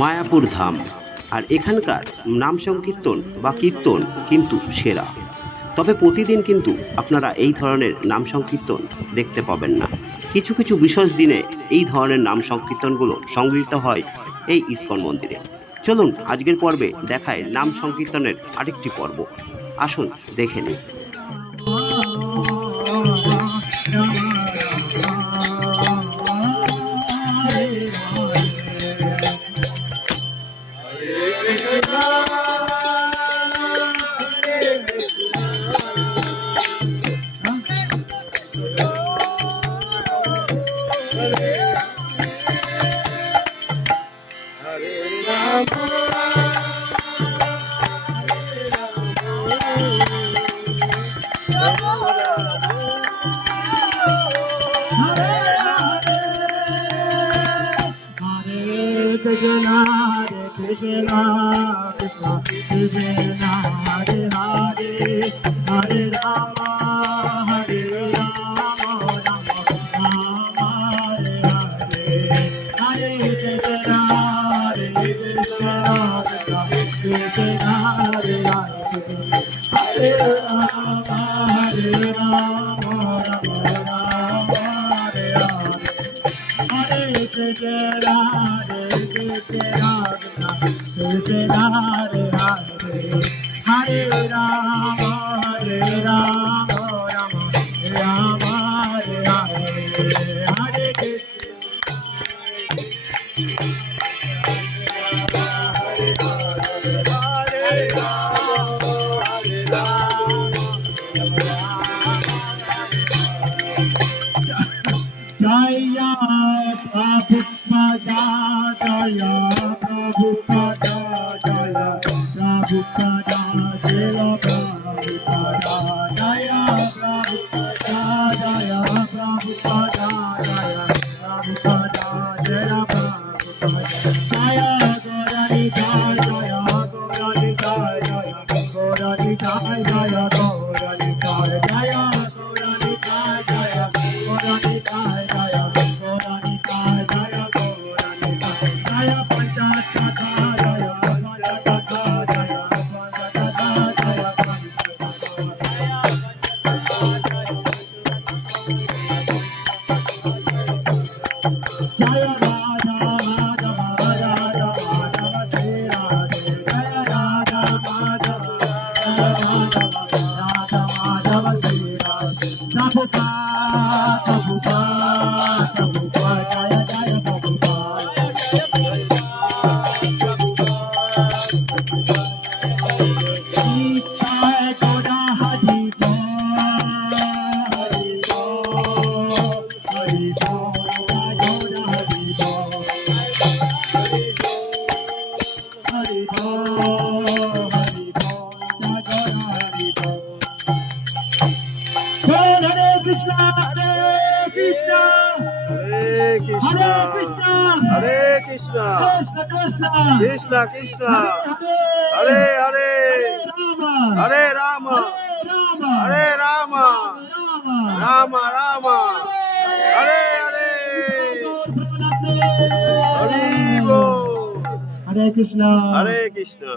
মায়াপুর ধাম। আর এখানকার নাম সংকীর্তন বা কীর্তন কিন্তু সেরা। তবে প্রতিদিন কিন্তু আপনারা এই ধরনের নাম সংকীর্তন দেখতে পাবেন না। কিছু কিছু বিশেষ দিনে এই ধরনের নাম সংকীর্তনগুলো সংগৃহীত হয় এই ইস্কন মন্দিরে। চলুন আজকের পর্বে দেখায় নাম সংকীর্তনের আরেকটি পর্ব। আসুন দেখে নিন। Krishna, Krishna, Krishna, Krishna, Hare Hare, Hare Rama, Hare Rama, Rama Rama, Hare Hare, Hare Krishna, Hare Krishna, Krishna, Hare Hare, Hare Rama, Hare Rama, Rama Rama, Hare Hare, Hare Krishna, Hare Krishna, Krishna Hare Hare, Hare Rama, Hare Rama, Rama Rama, Hare Hare, Hare Krishna, Hare Rama, Hare Rama, Jaya Prabhupada, Jaya Prabhupada, Jaya Prabhupada, Jaya Prabhupada, Jaya Prabhupada, Jaya Prabhupada, Jaya Prabhupada, Jaya Prabhupada, Jaya Gauralika, Jaya Gauralika, Jaya Gauralika, Jaya Gauralika, Jaya Gauralika, Jaya Gauralika, Jaya Gauralika, Jaya Gauralika, Jaya Panchatattva, Jaya Panchatattva, Jaya Panchatattva, Jaya Jaya Radha Madhava, Radha Madhava, Jaya Radhe, Jaya Radha Madhava, Jaya Madhava, Radha Madhava, Jaya Radhe, Prabhupada, Prabhupada, Prabhupada, Jaya Jaya Prabhupada, Nitai Gaura Hari Bol, Hari Bol, Hari Bol, Gaura Hari Bol, Hari Bol, Hari Bol, Gaura Hari Bol. Hare Krishna, Hare Krishna, Hare Krishna, Hare Krishna, Hare Krishna, Krishna Krishna, Krishna Krishna, Hare Hare Hare, Rama, Hare Rama, Hare Rama, Hare Rama, Rama, Rama Rama, Hare Hare, Hari Bol, Hare Krishna, Hare Krishna.